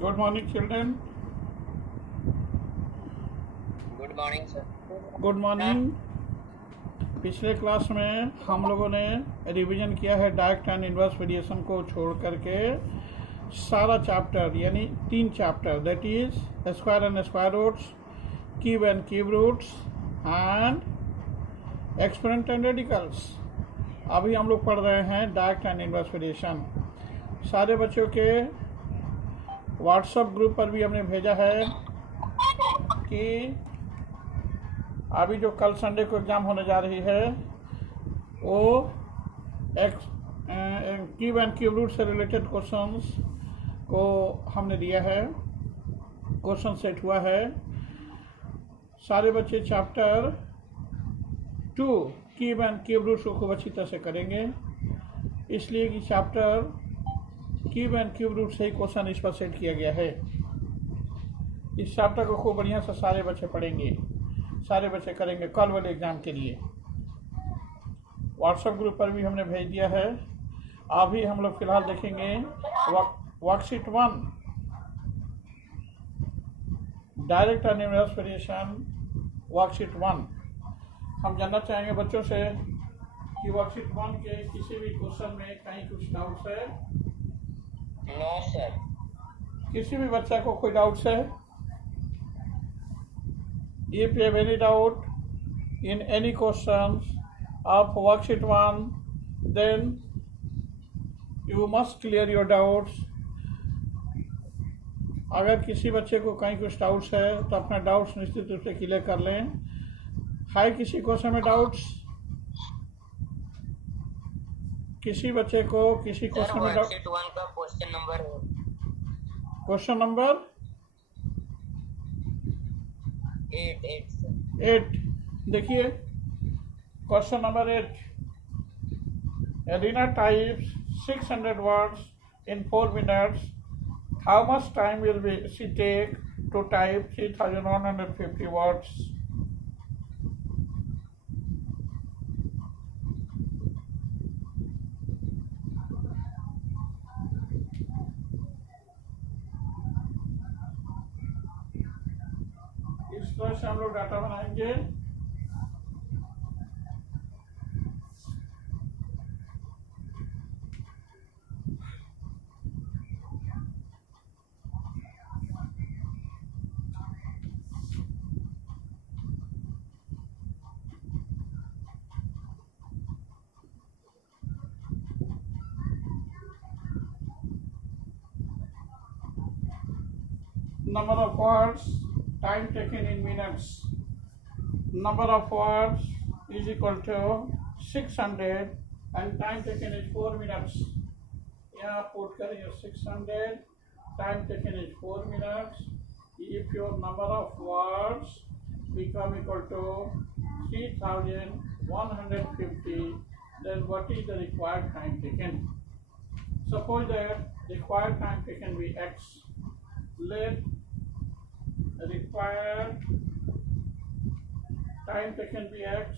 Good morning, children. Good morning sir. Good morning. पिछले क्लास में हम लोगों ने रिवीजन किया है डायरेक्ट एंड इनवर्स वेरिएशन को छोड़ करके सारा चैप्टर, यानी 3 chapter, that is square and square roots, cube and cube roots and exponent and radicals. अभी हम लोग पढ़ रहे हैं डायरेक्ट एंड इनवर्स वेरिएशन। सारे बच्चों के व्हाट्सएप ग्रुप पर भी हमने भेजा है कि अभी जो कल संडे को एग्ज़ाम होने जा रही है वो क्यूब एंड क्यूब रूट से रिलेटेड क्वेश्चंस को हमने दिया है, क्वेश्चन सेट हुआ है। सारे बच्चे chapter 2 cube and cube root को खूब अच्छी तरह से करेंगे, इसलिए कि chapter cube and cube root से ही क्वेश्चन इस पर सेट किया गया है। इस चैप्टर को खूब बढ़िया से सारे बच्चे पढ़ेंगे, सारे बच्चे करेंगे कल वाले एग्ज़ाम के लिए। व्हाट्सएप ग्रुप पर भी हमने भेज दिया है। अभी हम लोग फिलहाल देखेंगे वर्कशीट 1 direct and inverse variation worksheet 1। हम जानना चाहेंगे बच्चों से कि वर्कशीट 1 के किसी भी क्वेश्चन में कहीं कुछ डाउट्स है? No sir. किसी भी बच्चा को कोई डाउट्स है? If you have any doubt in any questions of worksheet 1, then you must clear your doubts. अगर किसी बच्चे को कहीं कुछ डाउट्स है तो अपना डाउट्स निश्चित रूप से क्लियर कर लें। है किसी क्वेश्चन में डाउट्स? किसी बच्चे को किसी क्वेश्चन में डाउट? वर्कशीट 1 का क्वेश्चन नंबर 8 देखिए, question number 8। Arena types 600 words in 4 minutes. How much time will she take to type 3150 words? इस तरह से हम लोग डाटा बनाएंगे। Number of words, time taken in minutes. Number of words is equal to 600 and time taken is 4 minutes. यहाँ पुट करेंगे 600, time taken is 4 minutes. If your number of words become equal to 3150, then what is the required time taken? Suppose that required time taken be x. Let required time taken be x.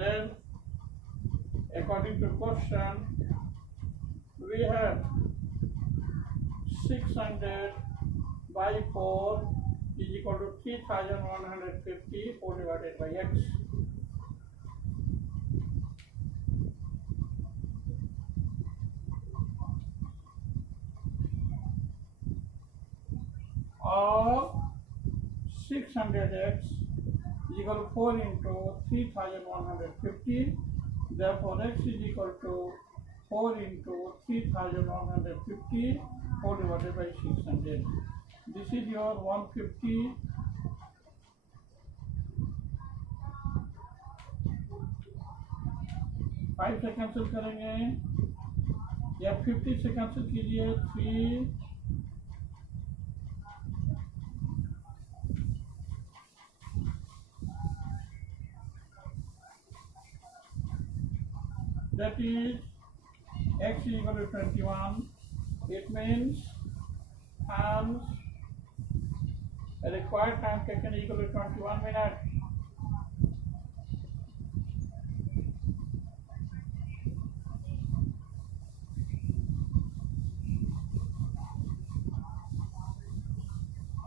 Then according to question we have 600 by 4 is equal to 3150, 4 divided by x. Or 600x is equal to 4 into 3150. Therefore, x is equal to 4 into 3150, 4 divided by 600. This is your 150. 5 से कैंसिल करेंगे या 50 से कैंसिल कीजिए, 3 5 that is x is equal to 21. It means times required time taken equal to 21 minutes.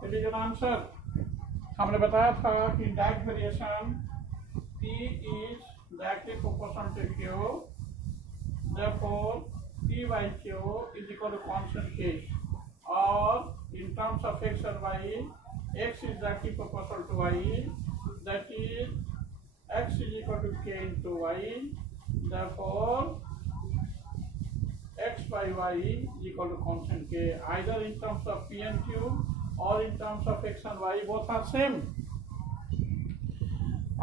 It is an answer. हमने बताया था कि direct variation P is directly proportional to Q. Therefore, P by Q is equal to constant K. Or in terms of x and y, x is directly proportional to y. That is, x is equal to K into y. Therefore, x by y is equal to constant K. Either in terms of P and Q or in terms of x and y, both are same.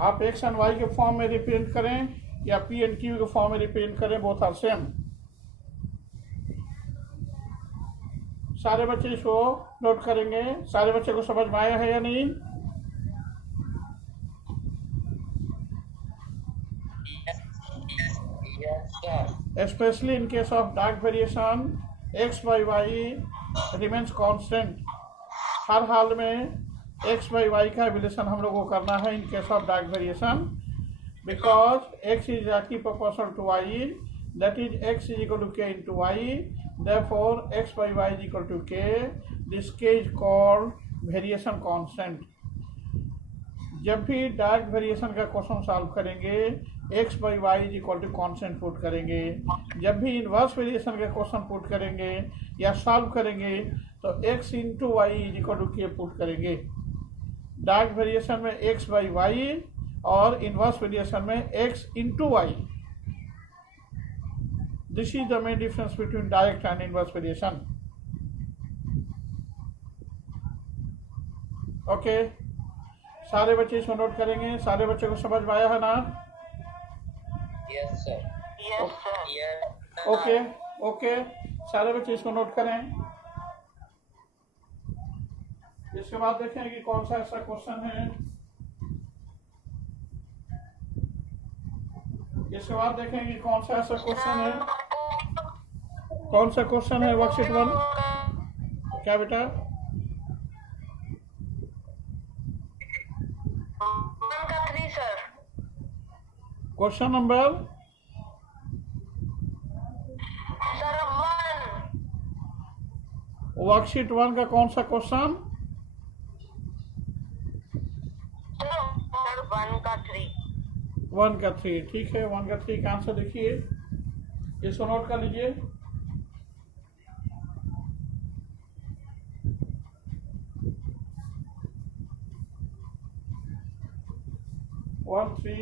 आप x and y के फॉर्म में रिप्रेजेंट करें या p and q के फॉर्म में रिप्रेजेंट करें, both are same. सारे बच्चे इसको नोट करेंगे. सारे बच्चे को समझ में आया है या नहीं? Yes, sir. Especially in case of dark variation, x by y remains constant. हर हाल में x by y का रिलेशन हम लोगों को करना है in case of dark variation, because x is directly proportional to y, that is x is equal to k into y. Therefore, x by y is equal to k. This k is called variation constant. जब भी dark variation का question solve करेंगे x by y is equal to constant put करेंगे. जब भी inverse variation का question put करेंगे या सॉल्व करेंगे तो x into y is equal to k put करेंगे. डार्क वेरिएशन में x by y और इनवर्स वेरिएशन में x into y. This is the main difference between direct and inverse variation. Okay. सारे बच्चे इसको नोट करेंगे. सारे बच्चे को समझ में आया है ना? Yes, sir. Yes, sir. Yes, sir. Okay okay. सारे बच्चे इसको नोट करें. इसके बाद देखें कि कौन सा ऐसा क्वेश्चन है. इसके बाद देखें कि कौन सा ऐसा क्वेश्चन है. कौन सा क्वेश्चन है वर्कशीट 1? क्या बेटा? क्वेश्चन नंबर वर्कशीट 1 का कौन सा क्वेश्चन? 1 का 3. ठीक है, 1 का 3 का आंसर देखिए. इसको नोट कर लीजिए. One three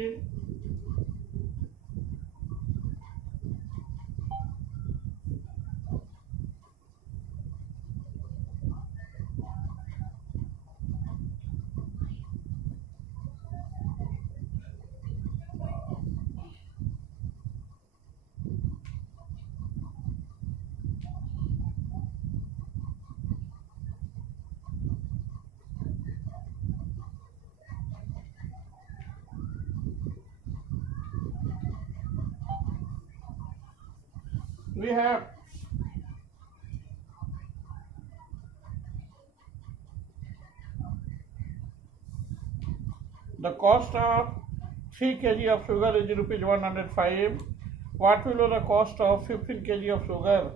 we have the cost of 3 kg of sugar is rupees 105. What will be the cost of 15 kg of sugar?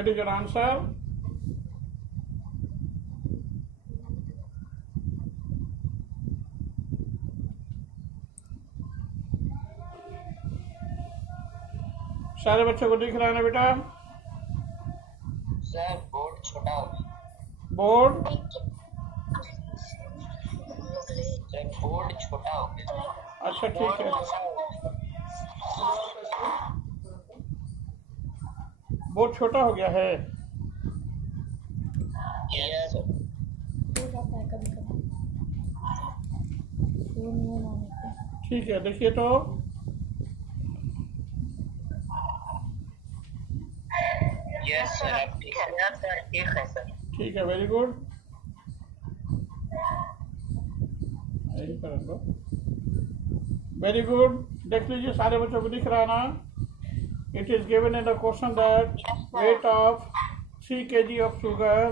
That is your answer. सारे बच्चों को दिख रहा है ना बेटा? सर बोर्ड छोटा हो गया। बोर्ड सर बोर्ड छोटा हो गया। अच्छा ठीक है, बोर्ड छोटा हो गया है। Yes sir. ठीक है, देखिए तो यस सर, अब ठीक है। यस सर, ठीक है सर। ठीक है, वेरी गुड। यही कर लो, वेरी गुड। देख लीजिए सारे बच्चों को दिख रहा है ना? It is given in the question that weight of 3 kg of sugar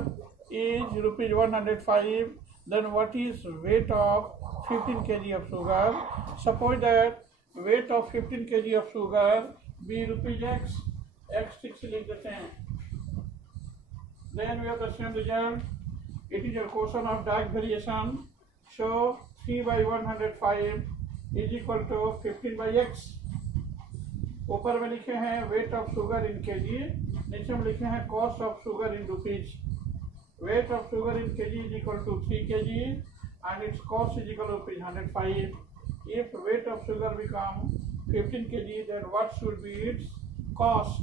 is rupees 105. Then what is weight of 15 kg of sugar? Suppose that weight of 15 kg of sugar be rupees x, x 6 लिख देते हैं। Then we have the same result. It is a question of direct variation. So 3 by 105 is equal to 15 by x. ऊपर में लिखे हैं weight of sugar in kg, नीचे में लिखे हैं cost of sugar in rupees. Weight of sugar in kg is equal to 3 kg and its cost is equal to rupees 105. If weight of sugar become 15 kg, then what should be its cost?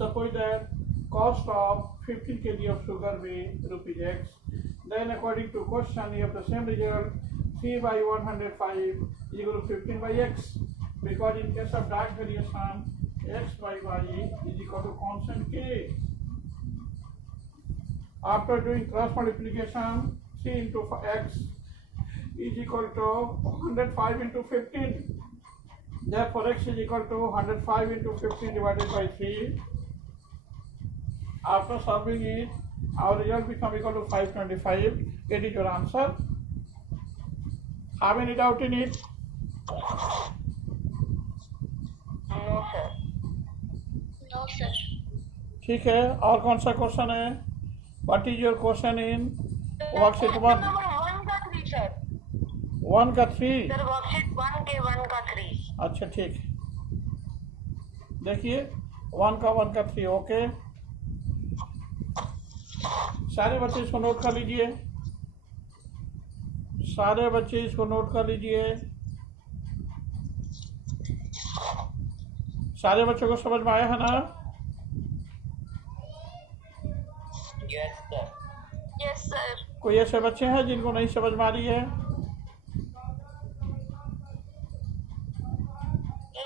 Suppose that cost of 15 kg of sugar be rupees x. Then according to question, you have the same result. 3 by 105 is equal to 15 by x. Because in case of direct variation, x by y is equal to constant k. After doing cross multiplication, 3 into x is equal to 105 into 15. Therefore, x is equal to 105 into 15 divided by 3. After solving it, our result become equal to 525. It is your answer. Have any doubt in it? No sir. No sir. ठीक है, और कौन सा question है? What is your question in worksheet 1? 1 का 3 सर। 1 का 3? Sir worksheet 1 के 1 का 3। अच्छा ठीक है, देखिए 1 का 3। ओके, सारे बच्चे इसको नोट कर लीजिए, सारे बच्चे इसको नोट कर लीजिए। सारे बच्चों को समझ में आया है ना? Yes sir. Yes sir. कोई ऐसे बच्चे हैं जिनको नहीं समझ में आ रही है?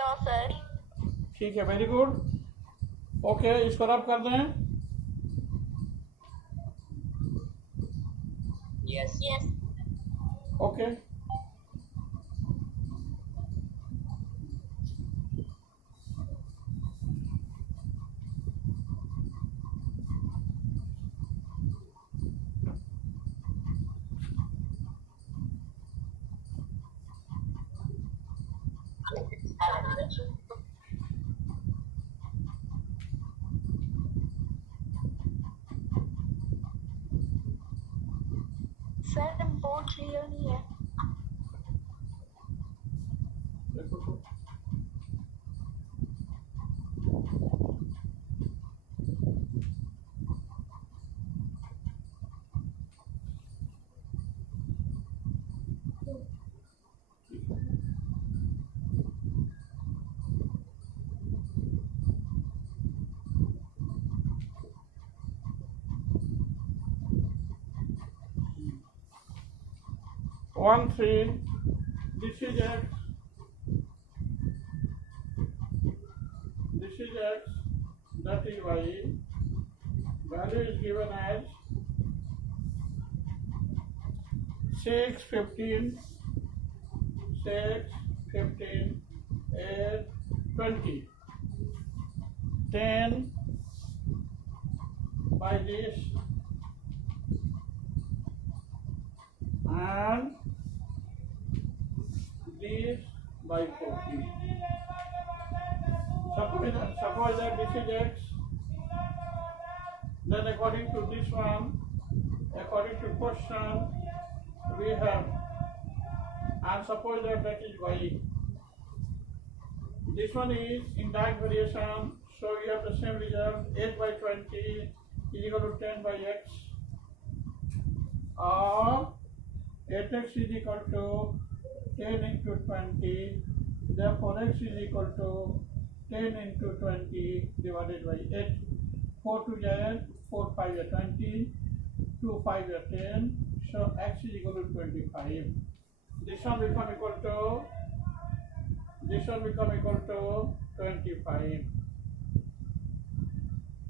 No sir. ठीक है, वेरी गुड। ओके, इसको रब कर दें। Yes yes. Okay, sir board clear नहीं है। देखो तो। One three, this is x, this is x, that is y. Value is given as 6, 15, 6, 15, 8, 20, 10 by this, and this by 40. Suppose that this is x, Then according to this one, according to question, we have, and suppose that is y. This one is in direct variation, so we have the same result. 8 by 20 is equal to 10 by x, or 8x is equal to 10 into 20. Therefore, x is equal to 10 into 20 divided by 8. 4 to 10, 4 5 is 20, 2 5 is 10. So x is equal to 25. This one become equal to 25.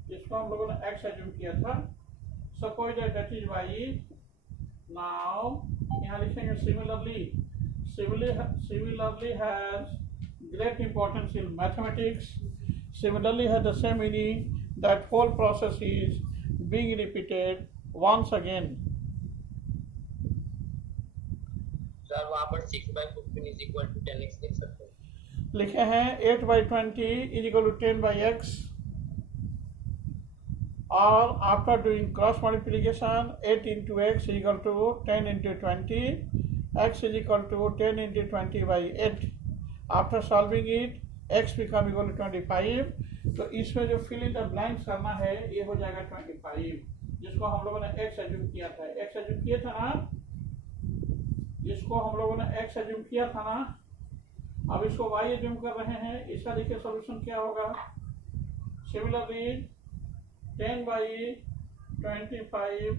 इसको हम लोगों ने x assume किया था. Suppose that is y. Now यहाँ लिखेंगे similarly has great importance in mathematics. Similarly has the same meaning, that whole process is being repeated once again. Sir वहाँ पर 6 by 15 is equal to 10x लिख सकते हैं. लिखे हैं 8 by 20 is equal to 10 by x, or after doing cross multiplication, 8 into x is equal to 10 into 20, x is equal to 10 into 20 by 8. After solving it, x become equal to 25. तो इसमें जो फिल इन द ब्लैंक्स करना है ये हो जाएगा 25, जिसको हम लोगों ने x एज्यूम किया था. x एज्यूम किया था ना, इसको हम लोगों ने x एज्यूम किया था ना. अब इसको y एज्यूम कर रहे हैं. इसका देखिए सॉल्यूशन क्या होगा. सिमिलरली 10 by 25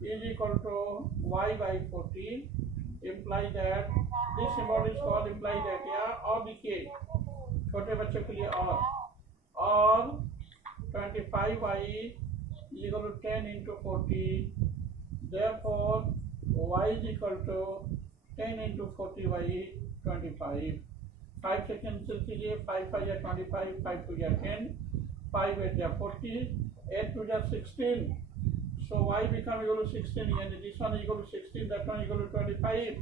is equal to y by 40. Imply that this symbol is called imply that, या और देखिए छोटे बच्चों के लिए और 25y is equal to 10 into 40. Therefore y is equal to 10 into 40 by 25. 5 से कैंसिल कीजिए. 5 5 या 25, 5 2 या 10, 5 8 या 40, 8 2 या 16. So y become equal to 16, and this one is equal to 16, that one is equal to 25.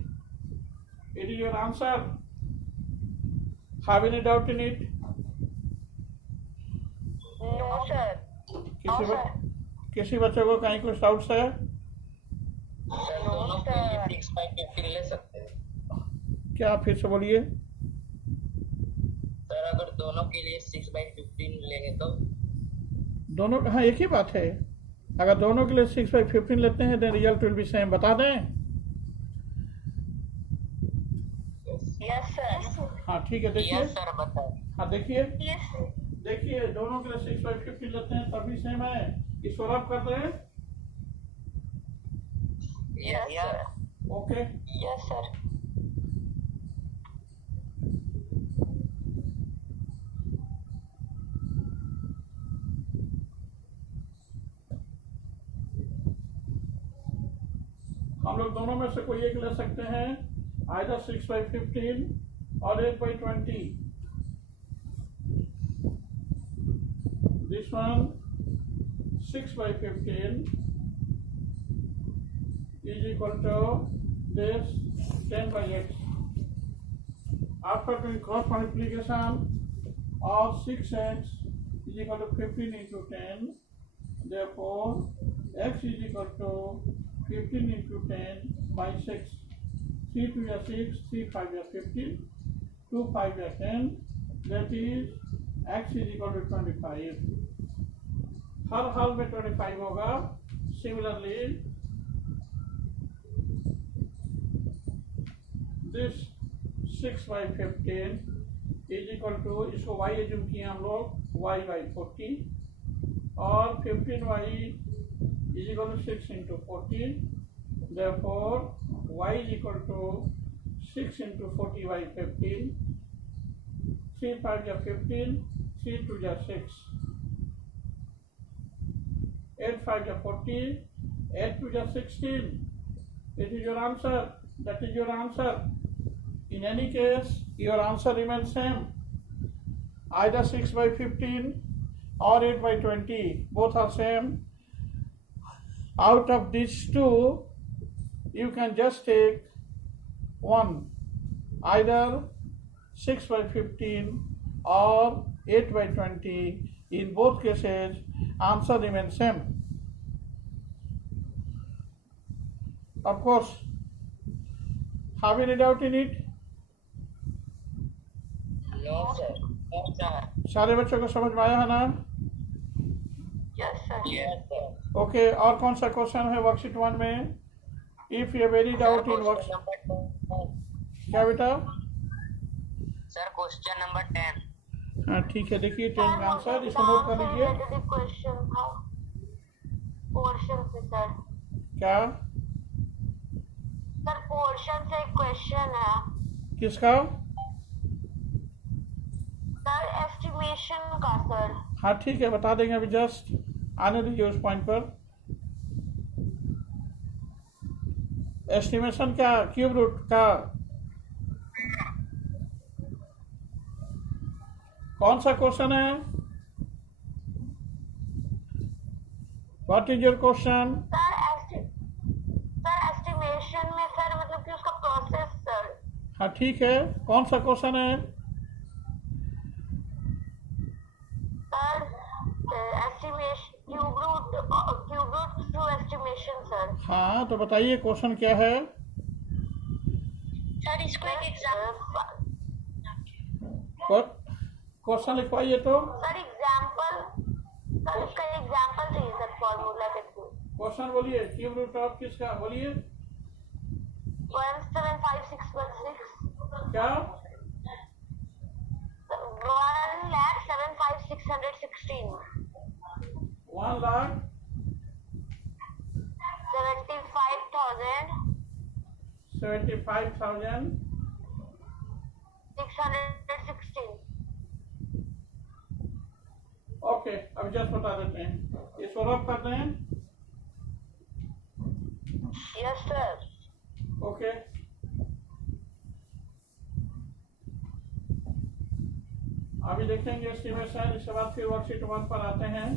It is your answer. Have any doubt in it? No, sir. किसी बच्चे को कहीं कुछ डाउट्स है? सर दोनों के लिए 6 by 15 ले सकते हैं. क्या फिर से बोलिए. सर अगर दोनों के लिए 6 by 15 लेंगे तो दोनों, हाँ एक ही बात है. अगर दोनों के लिए 6 by 15 लेते हैं then result will be same. बता दें? Yes, sir. हाँ ठीक है. देखिए. यस सर बताएं. हाँ देखिए. Yes, sir. देखिए दोनों के लिए 6 by 15 लेते हैं तभी सेम है. इसको रब कर दें. Yes, sir. Okay. Yes, sir. हम लोग दोनों में से कोई एक ले सकते हैं. आइदर 6 by 15 और 8 by 20. This one 6 by 15 is equal to this 10 by x. After doing cross multiplication of 6x is equal to 15 into 10. Therefore, x is equal to 15 into 10 by 6. 3 2 is 6, 3 5 is 15, 2 5 is 10. That is x is equal to 25. हर हाल में 25 होगा. Similarly, this 6 by 15 is equal to, इसको y assume किए हम लोग, y by 40, और 15y is equal to 6 into 40. Therefore y is equal to 6 into 40 by 15. 3 5 is 15, 3 2 is 6, 8 5 is 40, 8 2 is 16. It is your answer. That is your answer. In any case, your answer remains same. Either 6 by 15 or 8 by 20. Both are same. Out of these two, you can just take one. Either 6 by 15 or 8 by 20. In both cases, answer remains same. Of course. Have any doubt in it? No, sir. No, sir. सारे बच्चों को समझ में आया है ना? Yes, sir. Yes, sir. Okay, और कौन सा क्वेश्चन है वर्कशीट 1 में? If you very doubt in work, Question number 10. क्या बेटा? Sir, question number 10. हाँ ठीक है, देखिए 10 का आंसर इसको नोट कर लीजिए। क्वेश्चन था पोर्शन से सर। क्या? सर पोर्शन से एक क्वेश्चन है किसका? सर, एस्टिमेशन का सर। हाँ ठीक है, बता देंगे, अभी जस्ट आने दीजिए उस पॉइंट पर। एस्टिमेशन क्या? क्यूब रूट का कौन सा क्वेश्चन है? What is your question? Sir estimation में सर मतलब कि उसका प्रोसेस सर। हाँ ठीक है, कौन सा क्वेश्चन है? Sir estimation cube root through estimation sir. हाँ तो बताइए क्वेश्चन क्या है? सर इसको एक एग्जांपल क्वेश्चन लिखवाइए तो। सर सर इसका एग्जांपल चाहिए सर फॉर्मूला के थ्रू। क्वेश्चन बोलिए, क्यूब रूट ऑफ किसका बोलिए? 1,75616। क्या? 1,07,5616। 1,75,000 75,616। ओके, अभी जस्ट बता देते हैं, ये सॉल्व करते हैं। Yes sir. ओके, अभी देखेंगे एस्टिमेशन, इसके बाद फिर वर्कशीट 1 पर आते हैं।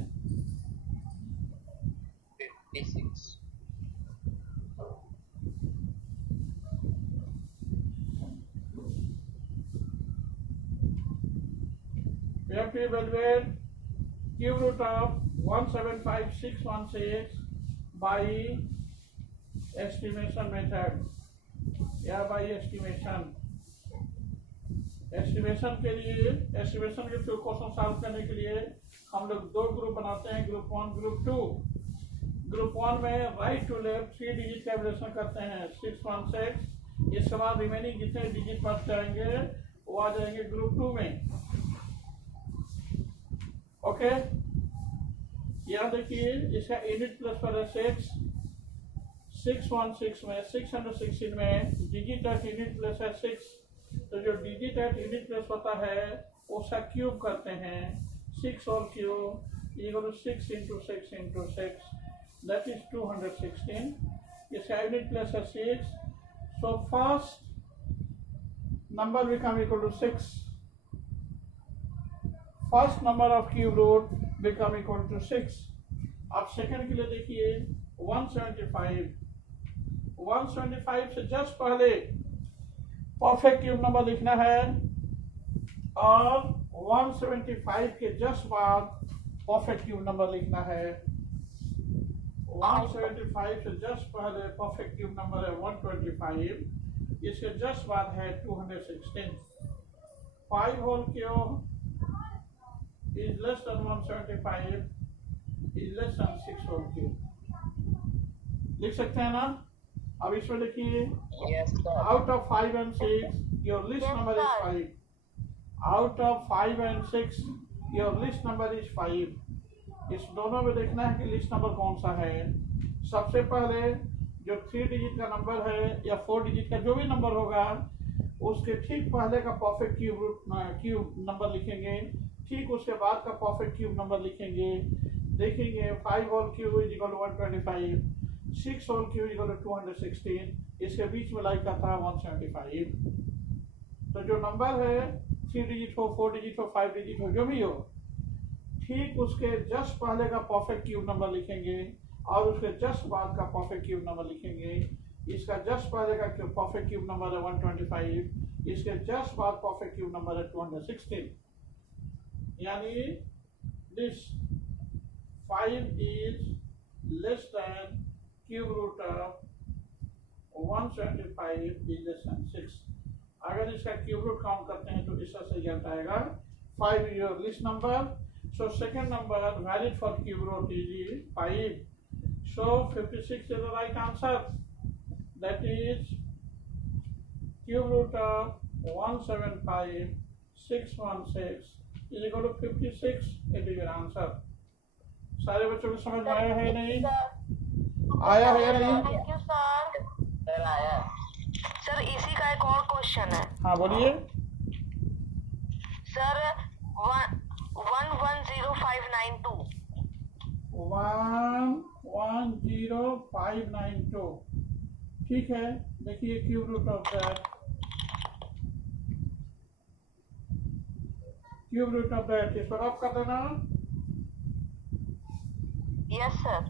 56. We have to evaluate cube root of 175,616 by estimation method या by estimation। एस्टिमेशन के लिए, एस्टिमेशन के थ्रू क्वेश्चन सॉल्व करने के लिए हम लोग दो ग्रुप बनाते हैं, ग्रुप 1 ग्रुप 2। ग्रुप 1 में right to left 3 digit calculation करते हैं 616। इसके बाद रिमेनिंग जितने डिजिट बच जाएंगे वो आ जाएंगे ग्रुप 2 में। ओके, यहाँ देखिए इसका यूनिट प्लेस पर है 616 में 616 में डिजिट एट यूनिट प्लेस है 6। तो जो डिजिट एट यूनिट प्लेस होता है उसका क्यूब करते हैं, 6 और cube equal to 6 into 6 into 6 that is 216। इसका यूनिट प्लेस है 6। So first number become equal to 6। First number of cube root become equal to 6। अब सेकंड के लिए देखिए 175 से जस्ट पहले परफेक्ट क्यूब नंबर लिखना है और 175 के जस्ट बाद परफेक्ट क्यूब नंबर लिखना है। 175 से जस्ट पहले परफेक्ट क्यूब नंबर है 125, इसके जस्ट बाद है 216। 5 whole cube is less than 175 is less than 6 whole cube। लिख सकते हैं ना? अब इसमें लिखिए Yes, sir. out of 5 and 6 your list Yes, number sir. is 5। out of 5 and 6 your list number is 5। इस दोनों में देखना है कि लिस्ट नंबर कौन सा है। सबसे पहले जो 3 डिजिट का नंबर है या 4 डिजिट का जो भी नंबर होगा उसके ठीक पहले का परफेक्ट क्यूब नंबर लिखेंगे, ठीक उसके बाद का परफेक्ट क्यूब नंबर लिखेंगे। देखेंगे 5 whole cube is equal to 125, 6 whole cube is equal to 216, इसके बीच में लाइक का था 175। तो जो नंबर है 3 डिजिट हो, 4 डिजिट हो, 5 डिजिट हो, जो भी हो, ठीक उसके जस्ट पहले का परफेक्ट क्यूब नंबर लिखेंगे और उसके जस्ट बाद का परफेक्ट क्यूब नंबर लिखेंगे। इसका जस्ट पहले का परफेक्ट क्यूब नंबर है 125, इसके जस्ट बाद परफेक्ट क्यूब नंबर है 216। यानी दिस 5 is less than cube root of 175 is less than 6. अगर इसका क्यूब रूट काउंट करते हैं तो इसका सही आंसर आएगा 5 is your least number. So second number valid for cube root is 5. So 56 is the right answer. That is cube root of 175,616 is equal to 56. It is your answer. सारे बच्चों को समझ में आया है या नहीं? आया है या नहीं? Thank you sir. सर आया। सर इसी का एक और क्वेश्चन है हाँ बोलिए। सर 110592 110592 ठीक है। देखिए cube root of that, cube root of that इसको रफ कर देना। Yes sir.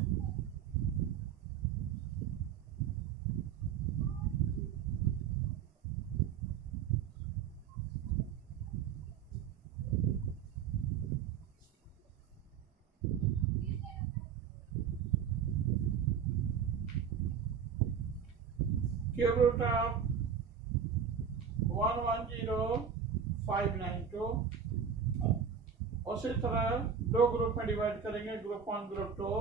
Cube root of 110592 उसी तरह दो ग्रुप में डिवाइड करेंगे, group 1 group 2,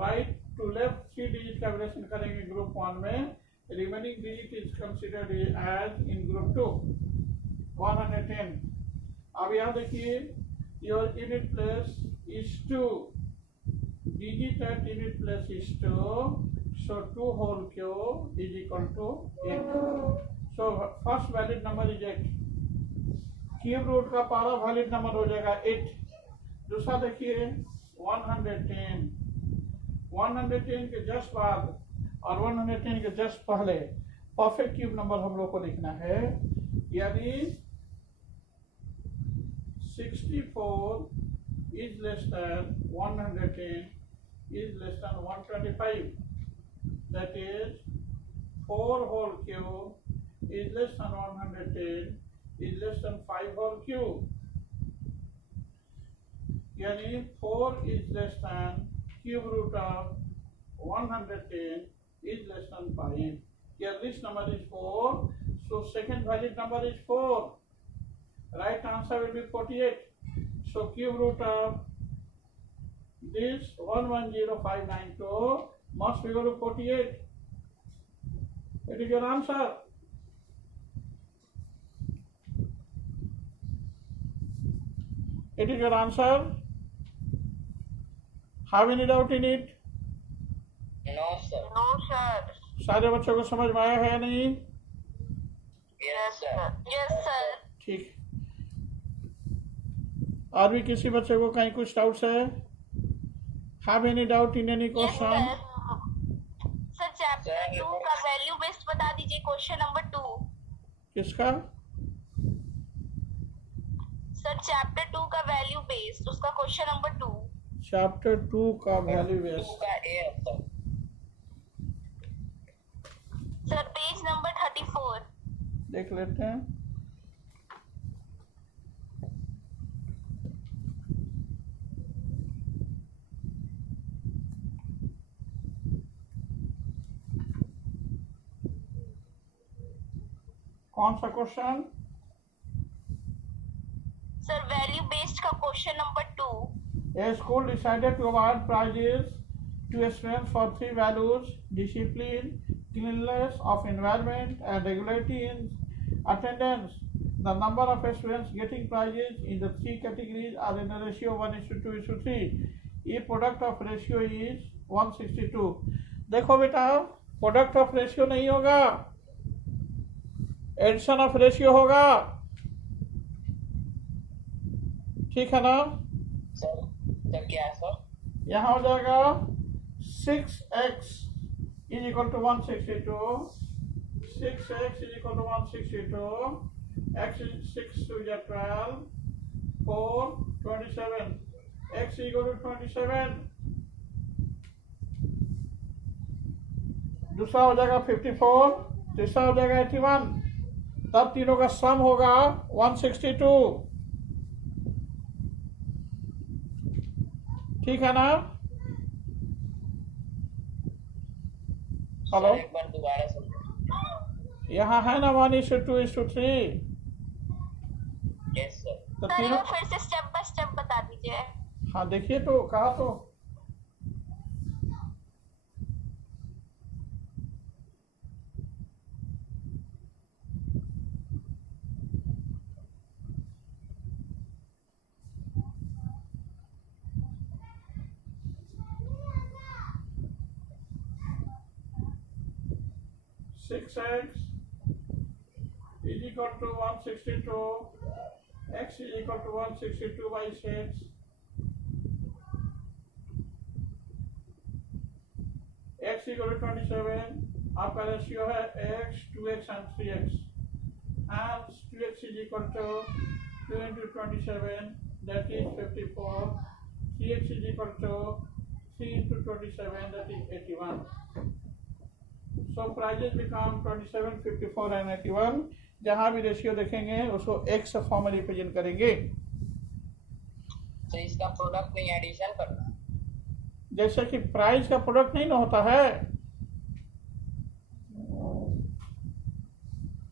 right to left 3 digit का वेरिएशन करेंगे ग्रुप 1 में, remaining digit is considered as in group 2 110। अब यहाँ देखिए your unit place is 2, digit at unit place is 2, so 2 whole cube is equal to 8. So first valid number is 8. Cube root का पहला valid number हो जाएगा 8। दूसरा देखिए 110, 110 के जस्ट बाद और 110 के जस्ट पहले परफेक्ट क्यूब नंबर हम लोग को लिखना है, यानी 64 is less than 110 is less than 125. That is 4 whole cube is less than 110 is less than 5 whole cube. Yani 4 is less than cube root of 110 is less than 5. Here this number is 4. So second valid number is 4. Right answer will be 48. So cube root of this 110592 must be equal to 48. It is your answer. It is your answer. Have any doubt in it? No sir. No sir. सारे बच्चों को समझ में आया है या नहीं? Yes sir. Yes sir. ठीक। और भी किसी बच्चे को कहीं कुछ डाउट्स है? Have any doubt in any question? Sir chapter 2 का वैल्यू बेस्ड बता दीजिए, क्वेश्चन नंबर 2। किसका? सर चैप्टर 2 का वैल्यू बेस्ड उसका क्वेश्चन नंबर 2। चैप्टर 2 का वैल्यू टू बेस। का ए है सर। Sir page number 34। देख लेते हैं। कौन सा क्वेश्चन? सर वैल्यू बेस्ड का question number 2। A school decided to award prizes to students for 3 values: discipline, cleanliness of environment, and regularity in attendance. The number of students getting prizes in the 3 categories are in a ratio 1:2:3. A product of ratio is 162. देखो बेटा, product of ratio नहीं होगा, addition of ratio होगा, ठीक है ना? सर क्या है सर? यहाँ हो जाएगा 6x is equal to 162, 6x is equal to 162, x is 6 to the 12, 4, 27, x is equal to 27. दूसरा हो जाएगा 54, तीसरा हो जाएगा 81, तब तीनों का सम होगा 162, ठीक है ना? सर एक बार दोबारा समझो। यहाँ है ना 1:2:3। Yes, sir. तो सर तीनों, ये फिर से स्टेप बाय स्टेप बता दीजिए। हाँ देखिए तो कहा तो Six x is equal to 162. X is equal to 162 by 6. X equal to 27. आपका रेशियो है x, 2x and 3x. And 2x is equal to 2 into 27, that is 54. 3x is equal to 3 into 27, that is 81. So prices become 27, 54 and 81. जहाँ भी रेशियो देखेंगे उसको x form में रिप्रेजेंट करेंगे। तो इसका प्रोडक्ट नहीं एडिशन करना। जैसे कि प्राइस का प्रोडक्ट नहीं ना होता है,